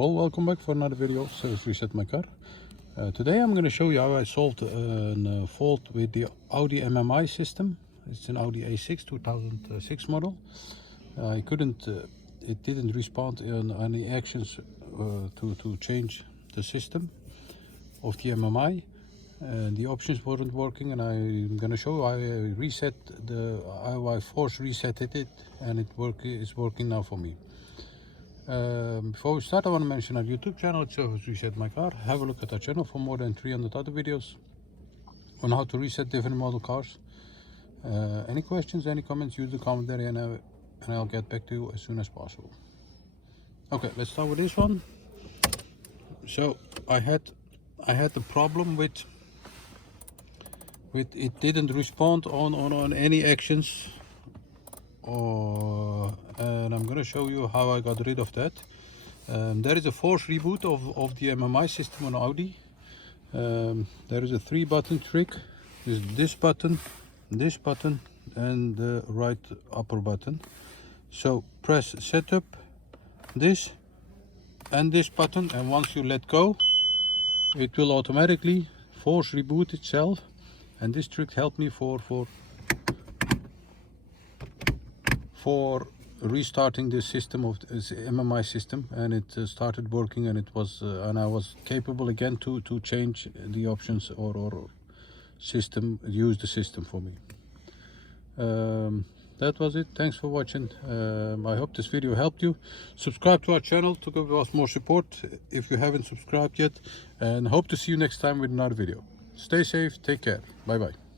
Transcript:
Well, welcome back for another video. So let's reset my car. Today I'm going to show you how I solved a fault with the Audi MMI system. It's an Audi A6 2006 model. I couldn't, it didn't respond on any actions to change the system of the MMI, and the options weren't working. And I'm going to show you how I reset how I force resetted it, and it's working now for me. Before we start, I want to mention our YouTube channel. It's Reset My Car. Have a look at our channel for more than 300 other videos on how to reset different model cars. Any questions, any comments, use the comment area, and I'll get back to you as soon as possible. Okay, let's start with this one. So I had the problem with it didn't respond on any actions, and I'm going to show you how I got rid of that. There is a force reboot of the MMI system on Audi. There is a 3-button trick. There's this button, and the right upper button. So press setup, this and this button, and once you let go, it will automatically force reboot itself. And this trick helped me for restarting the system of this MMI system, and it started working, and it was and I was capable again to change the options or use the system for me. That was it. Thanks for watching. I hope this video helped you. Subscribe to our channel to give us more support if you haven't subscribed yet, and hope to see you next time with another video. Stay safe, take care, bye bye.